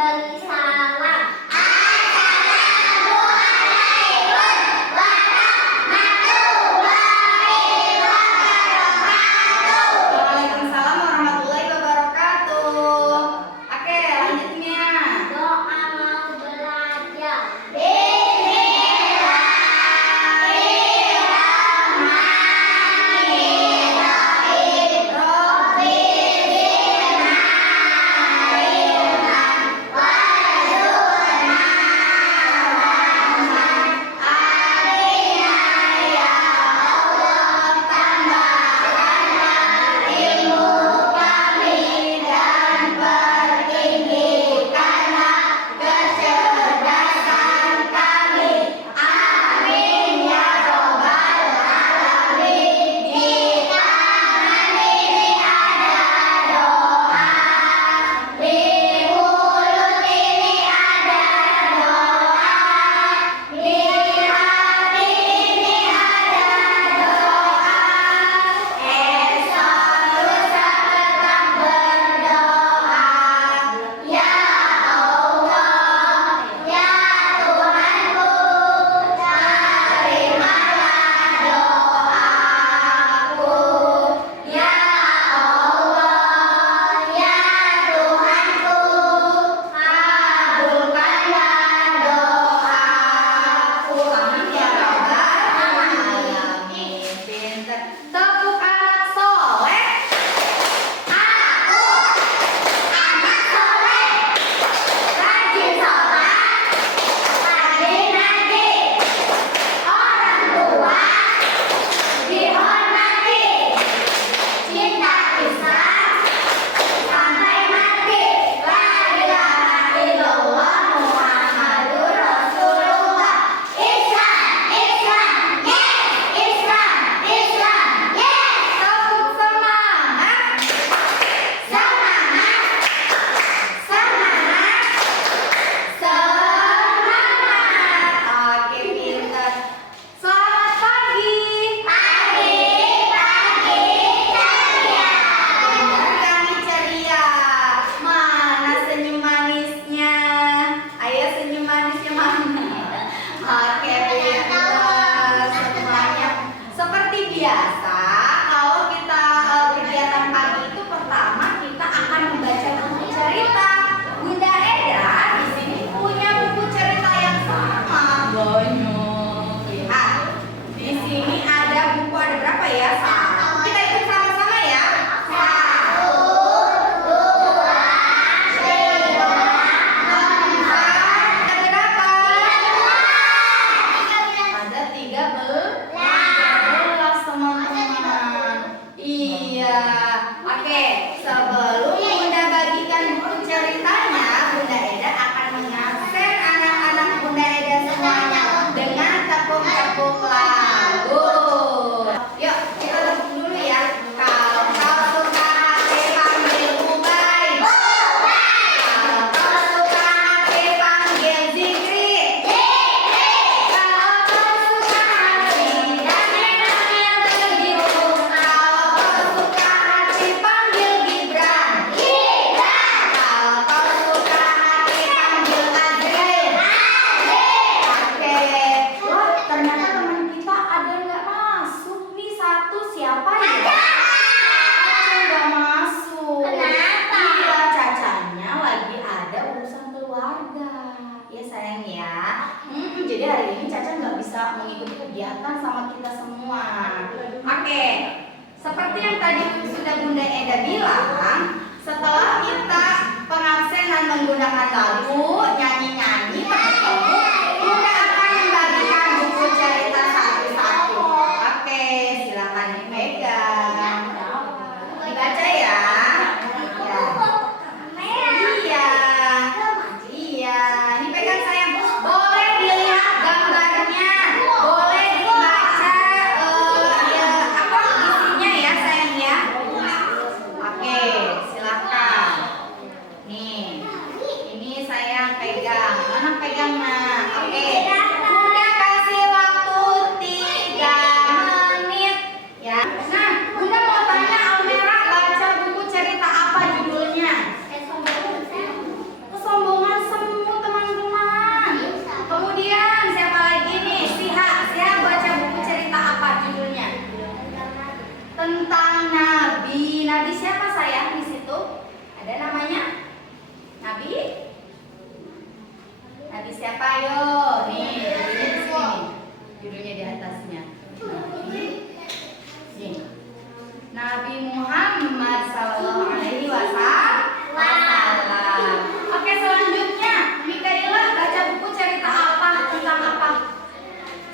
berbagi salam. Waalaikumsalam warahmatullahi wabarakatuh. Oke, lanjutnya. Doa mau belajar. Tepuk anak soleh. Rajin sholat, rajin ngaji, orang tua dihormati, cinta Islam sampai mati. La ilaha illallah Muhammadur Rasulullah. Islam, Islam, yes. Islam, Islam, yes. Tepuk semangat. Semangat, semangat, semangat. Oke, pintar. Selamat pagi. Pagi, pagi, ceria. Benar kami ceria. Mana senyum manisnya? Ayo senyum manisnya mana? Oke, pintar semuanya. Seperti biasa, kalau kita kegiatan pagi itu pertama kita akan membaca buku cerita. Bunda Eda di sini punya buku cerita yang sama. Banyak. Lihat, di sini ada buku, ada berapa ya? Satu. Kita hitung sama-sama ya. Satu, dua, tiga, Empat. Ada berapa? Ada 13 teman-teman. Iya. Oke, sebelum Bunda bagikan buku ceritanya, Bunda Eda akan mengabsen anak-anak Bunda Eda semuanya dengan tepuk-tepuk lagu. Yuk, kita tepuk dulu ya. Kalau kau suka hati panggil Ubay. Kalau kau suka hati panggil Zikri. Kalau kau suka hati dan enaknya begitu. Kalau kau suka hati panggil Gibran. Kalau kau suka hati panggil Azril. Oke. Wah, ternyata teman kita ada nggak masuk nih satu, siapa ya? Caca nggak masuk. Kenapa? Iya, Cacanya lagi ada urusan keluarga. Ya sayang ya. Jadi hari ini Caca nggak bisa mengikuti kegiatan sama kita semua. Oke. Seperti yang tadi sudah Bunda Eda bilang, setelah kita pengabsenan menggunakan lagu, nyanyi-nyanyi, bertemu, Bunda akan membagikan buku cerita satu-satu. Oke, silakan dipegang. Dibaca ya. Iya. Iya, ini pegang sayang. Boleh dilihat gambarnya, boleh dibaca ya apa isinya ya sayang ya. Oke, silakan. Nih, ini sayang pegang. Mana pegang nah? Oke. Bunda kasih waktu 3 menit ya. Nah, Bunda mau tanya Almera baca buku cerita apa judulnya? Kesombongan siapa? Yo, nih judulnya di sini. Judulnya di atasnya. Nih. Nabi Muhammad Sallallahu Alaihi Wasallam. Oke, selanjutnya Mikaela baca buku cerita apa, tentang apa?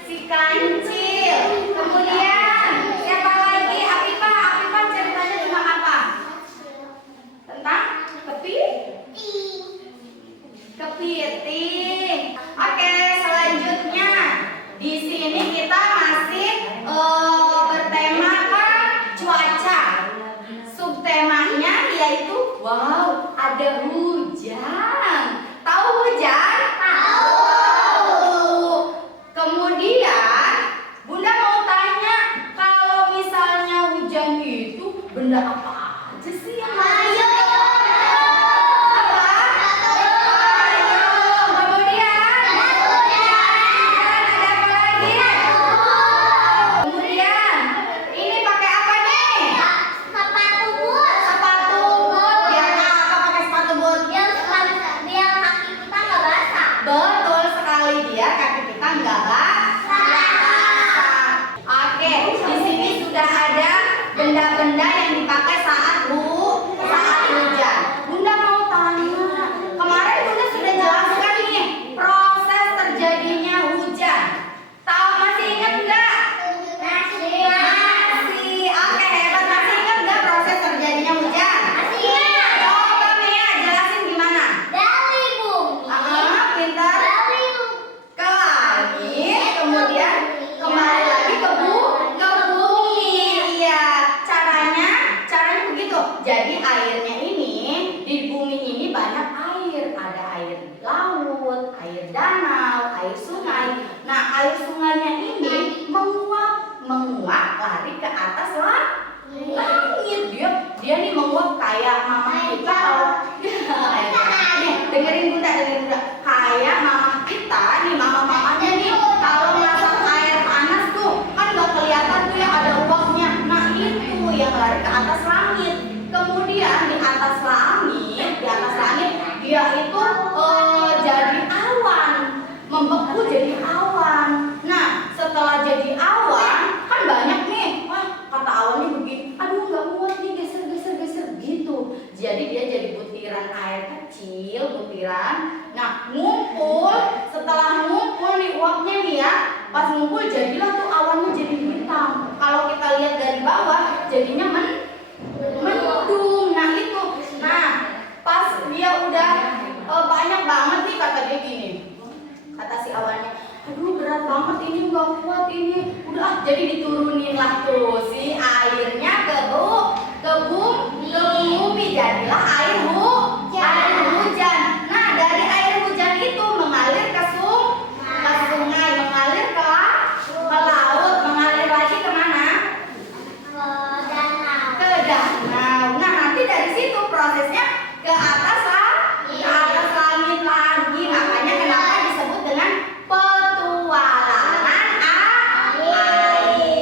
Si Kancil. Kemudian siapa lagi? Afifah ceritanya tentang apa? Tentang kepiting. Oke, selanjutnya di sini kita masih bertemakan cuaca. Subtemanya yaitu wow, ada hujan. Tahu hujan? Tahu. Kemudian Bunda mau tanya, kalau misalnya hujan itu benda apa aja sih yang Ayo. apa? Payung. Kemudian ada apa lagi? Kemudian ini pakai apa nih? Sepatu boot. Sepatu boot. Biar apa pakai sepatu boot? Biar kaki kita nggak basah. Betul sekali, biar kaki kita nggak basah. Oke, di sini sudah ada benda-benda yang dipakai saat hujan. Bunda mau tanya, kemarin Bunda sudah jelaskan nih proses terjadinya hujan. Tahu, masih ingat nggak? Masih. Masih. Oke, hebat. Masih ingat nggak proses terjadinya hujan? Masih. Coba Mia jelasin gimana? Dari bumi. Pintar. Dari Ke langit, kemudian kembali lagi ke bumi. Iya, caranya begitu. Jadi airnya ini di bumi ini banyak air. Ada air laut, air danau, air sungai. Nah, air sungainya ini menguap lari ke atas langit. Dia nih menguap kayak mama kita kalau nih, dengerin bunda. Kayak mama kita nih, mamanya nih kalau masak air panas tuh kan nggak kelihatan tuh ya ada uapnya. Nah itu yang lari ke atas langit. Kemudian di atas langit dia itu jadi awan, membeku jadi awan. Nah setelah jadi awan kan banyak nih, wah kata awannya begini, aduh nggak muat nih, geser gitu. Jadi dia jadi butiran air kecil, nah setelah ngumpul nih uapnya nih ya, pas ngumpul jadilah tuh awannya jadi hitam. Kalau kita lihat dari bawah jadinya mendung. Nah itu, pas dia udah banyak banget nih, kata dia gini, kata si awannya, aduh berat banget ini, nggak kuat ini, udah jadi diturunin lah tuh si airnya ke bumi, jadilah air hujan. Nah dari air hujan itu mengalir ke sungai, mengalir ke laut, mengalir lagi kemana? Ke danau. Nah nanti dari situ prosesnya ke atas langit lagi. Makanya kenapa disebut dengan petualangan air.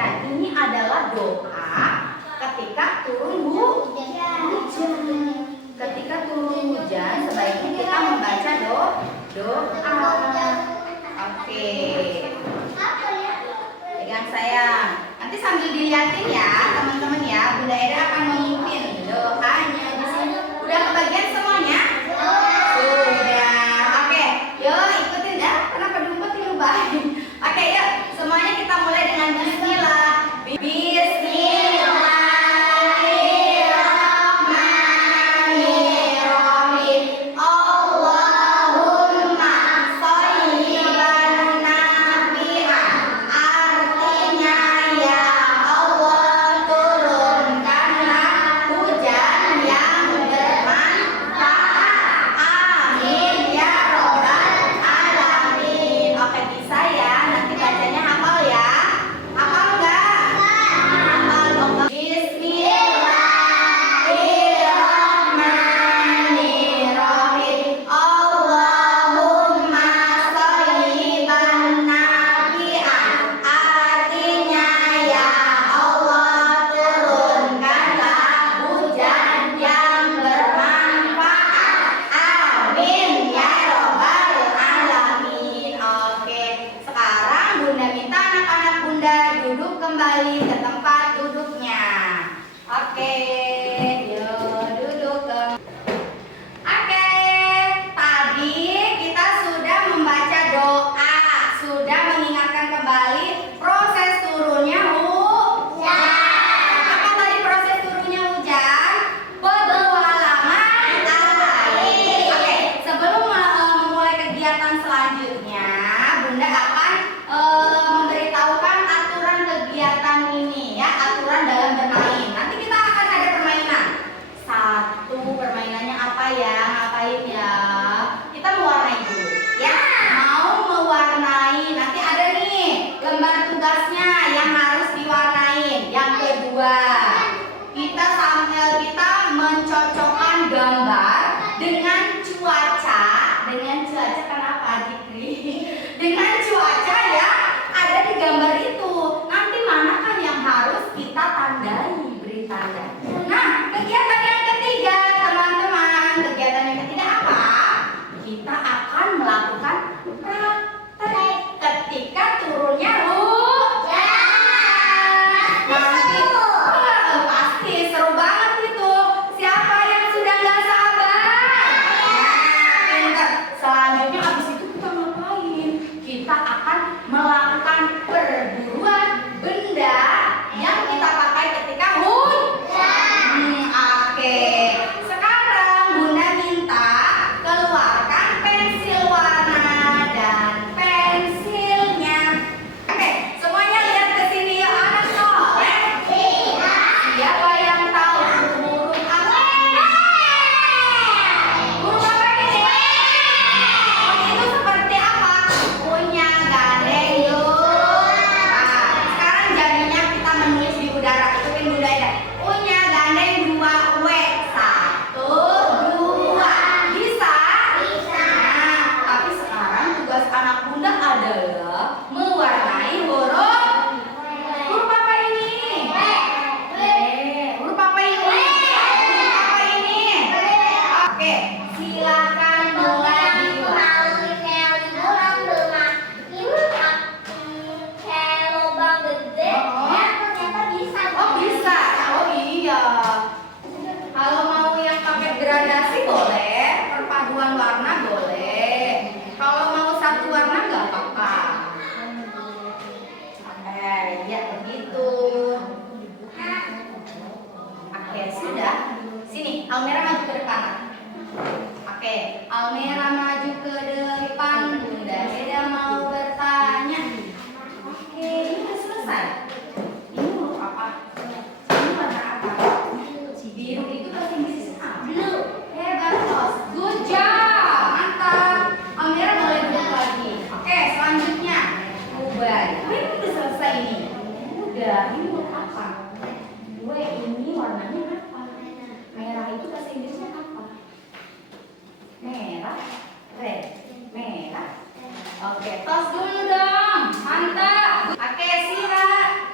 perhatikan, ini adalah doa ketika turun hujan. Ketika turun hujan, sebaiknya kita membaca doa. Oke. Pegang sayang. Nanti sambil dilihatin ya, teman-teman ya. Bunda Eda akan memimpin doanya di sini. Udah kebagian semuanya? Sudah. Oke, yuk ikutin ya. Kenapa diumpet baik? Oke, yuk. Semuanya kita mulai dengan bismillah. Bismillahirrahmanirrahim. Allahumma sholli nafi'an. Artinya ya Allah turunkanlah hujan yang bermanfaat. Amin ya robbal alamin. Oke, bisa ya. Nanti bacanya hafal ya. Hafal enggak? Hafal dong. Bismillahirrahmanirrahim. Allahumma sholli nafi'an. Artinya ya Allah turunkanlah hujan yang bermanfaat. Amin ya robbal alamin. Oke, sekarang Bunda minta anak-anak Bunda duduk kembali ke tempat duduknya. Oke, yuk duduk Oke, tadi kita sudah membaca doa, sudah mengingatkan kembali proses turunnya hujan. Apa tadi proses turunnya hujan? Petualangan air. Oke, sebelum memulai kegiatan selanjutnya, Bunda akan memberitahukan aturan kegiatan ini ya, aturan dalam bermain. Nanti kita akan ada permainan. Satu, permainannya apa ya? Ngapain ya? Kita mewarnai dulu ya. Mau mewarnai, nanti ada nih gambar tugasnya yang harus diwarnain. Yang kedua, kita mencocokkan gambar dengan cuaca. Dengan cuaca kenapa, Jikri? Dengan cuaca ya ada di gambar itu. Nanti manakah yang harus kita tandai, beri tanda. Nah, kegiatan yang ketiga, teman-teman. Kegiatan yang ketiga apa? Kita akan melakukan praktek ketika turunnya hujan. Nanti pasti seru banget itu. Siapa yang sudah nggak sabar? Nah, pintar. Selanjutnya habis itu kita ngapain? Kita akan melakukan perburuan benda yang kita pakai ketika hujan. Oke. Sekarang Bunda minta keluarkan pensil warna dan pensilnya. Oke, semuanya lihat ke sini ya, anak soleh. Siapa yang tahu burung apa? Burung apa ini? Oh, itu seperti apa? Punya gandeng yuk. Nah, sekarang jadinya kita menulis di udara. Ikutin Bunda Eda. Punya gandeng 2 W. 1, 2. Bisa? Nah, tapi sekarang tugas anak Bunda adalah mewarnai huruf. Huruf apa ini? Huruf apa ini? Huruf apa ini? Oke, silakan mulai diwarnai. Oh, bisa. Oh iya. Kalau mau yang pakai gradasi boleh, perpaduan warna boleh. Kalau mau satu warna nggak apa-apa. Ya begitu. Oke, sudah. Sini, Almera maju ke depan. Oke, Almera maju ke depan. Bunda Eda mau bertanya. Oke, ini udah selesai. Ini huruf apa? Ini warna apa? Biru itu bahasa Inggris apa? Blue. Hebat, Tos. Good job. Mantap. Almera boleh duduk lagi. Oke, selanjutnya. Ubah. Ini udah selesai ini. Udah, ini huruf apa? Gue ini warnanya apa? Merah itu bahasa Inggrisnya apa? Merah. Red. Merah. Oke, tos dulu dong. Mantap. Oke, silakan.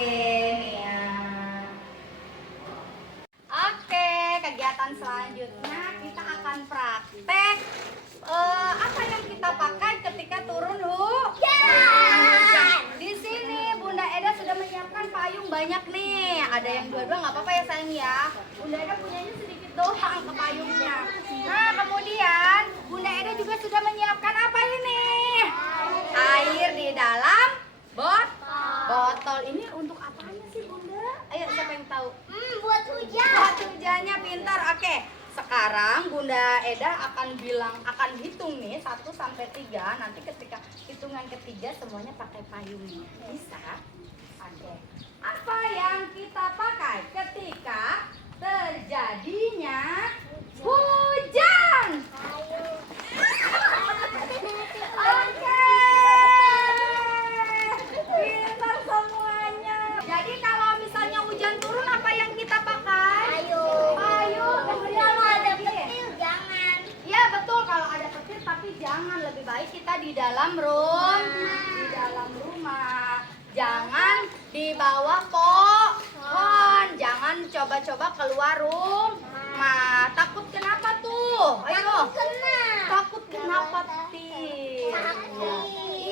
Oke, Mia. Oke, kegiatan selanjutnya kita akan praktek apa yang kita pakai ketika turun hujan. Di sini Bunda Eda sudah menyiapkan payung banyak nih. Ada yang dua-dua nggak apa-apa ya sayang ya. Bunda Eda punyanya sedikit doang ke payungnya. Nah kemudian Bunda Eda juga sudah menyiapkan apa ini? Air di dalam botol. Ini untuk apanya sih Bunda? Ayo siapa yang tahu? Buat hujan. Buat hujannya, pintar. Oke. Sekarang Bunda Eda akan hitung nih 1 sampai 3. Nanti ketika hitungan ketiga semuanya pakai payung. Bisa? Oke. Apa yang kita pakai ketika terjadinya hujan? Oke. Pintar semuanya. Jadi kalau misalnya hujan turun apa yang kita pakai? Payung. Kemudian Kalau ada lagi. petir jangan. Ya betul, kalau ada petir tapi jangan, lebih baik kita di dalam rumah. Jangan di bawah pohon. Jangan coba-coba keluar rumah. Takut kenapa tuh? Ayo. Takut kenapa, Ti?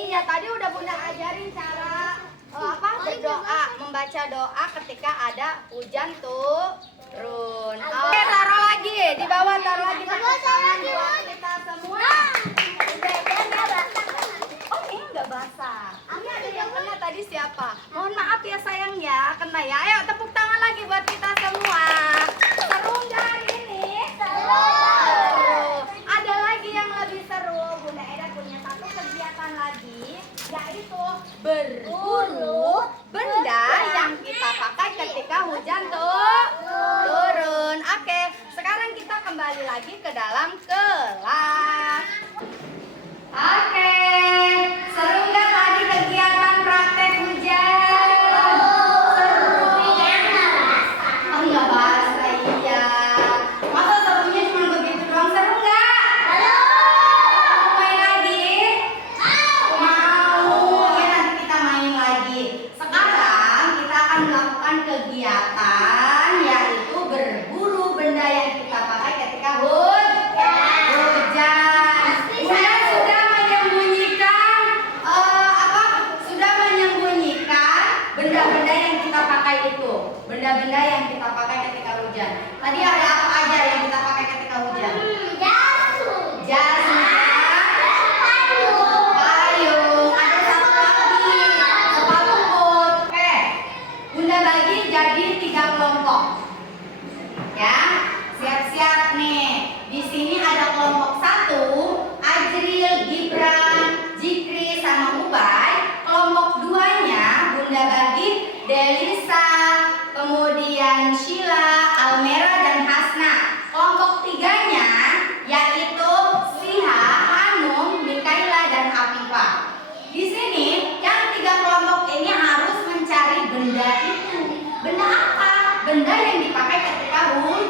Iya, tadi udah Bunda ajarin cara berdoa, membaca doa ketika ada hujan turun. Oke, taruh lagi di bawah, taruh lagi tepuk tangan buat kita semua. Oh, ini nggak basah. Ini ada yang kena tadi siapa? Mohon maaf ya sayang ya, kena ya. Ayo tepuk tangan lagi buat kita semua. Seru nggak hari ini? Seru. Ada lagi yang lebih seru. Bunda Eda punya satu kegiatan lagi, yaitu berburu benda yang kita pakai ketika hujan turun. Oke, sekarang kita kembali lagi ke dalam kelas. Oke, seru nggak tadi kegiatan praktek hujan? Seru. Oh, nggak basah, iya. Masa serunya cuma begitu doang, seru nggak? Mau main lagi? Mau. Ya nanti kita main lagi. Sekarang kita akan melakukan kegiatan yaitu berburu benda yang kita pakai ketika hujan. Bunda sudah menyembunyikan Sudah menyembunyikan benda-benda yang kita pakai itu. Benda-benda yang kita pakai ketika hujan. Tadi ada apa aja yang kita pakai ketika hujan? Jas hujan, payung, ada satu lagi, sepatu boot. Oke, Bunda bagi jadi 3 kelompok. Ya, siap-siap nih. Di sini ada kelompok 1, Ajril, Gibran, Jikri, sama Ubay. Kelompok 2-nya Bunda bagi Delisa, kemudian Sheila, Almera, dan Hasna. Kelompok 3-nya yaitu Siha, Hanum, Mikaela, dan Afifah. Di sini yang 3 kelompok ini harus mencari benda itu. Benda apa? Benda yang dipakai ketika hujan.